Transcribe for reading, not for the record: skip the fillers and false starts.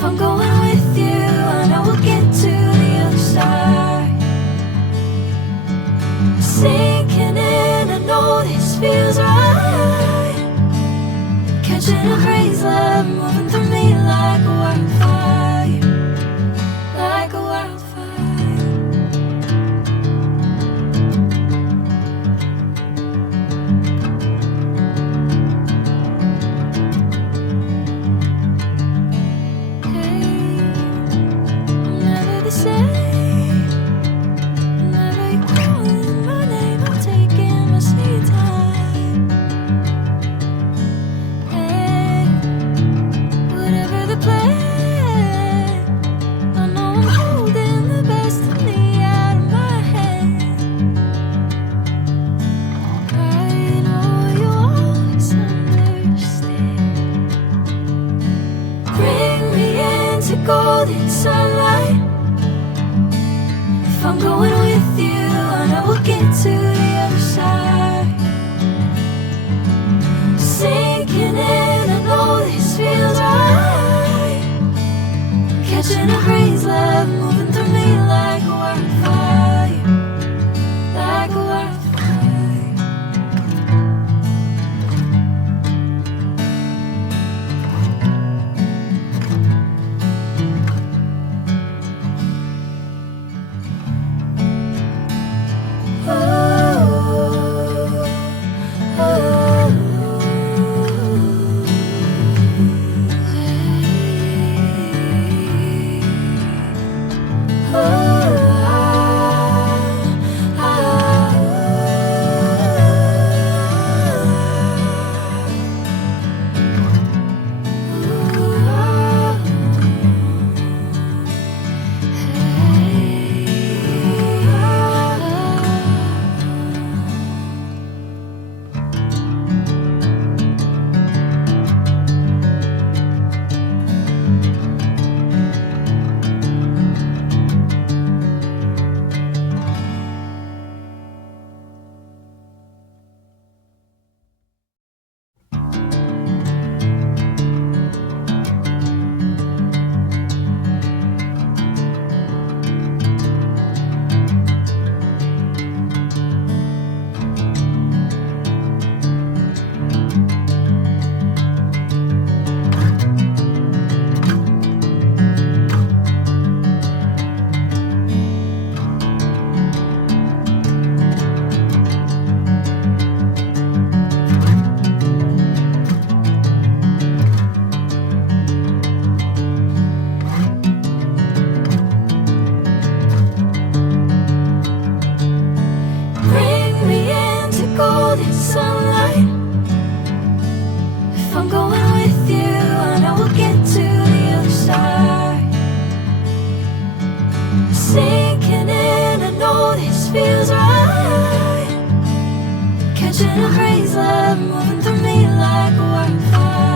If I'm going with you, I know we'll get to the other side. Sinking in, I know this feels right. Catching a crazy love, moving through me like a wildfire, like a wildfire. Golden sunlight. If I'm going with you, I know we'll get to the other side. Sinking in, I know this feels right. Catching a crazy love, moving through me like a wildfire, like a wildfire. Catching a crazy love, moving through me like a wildfire.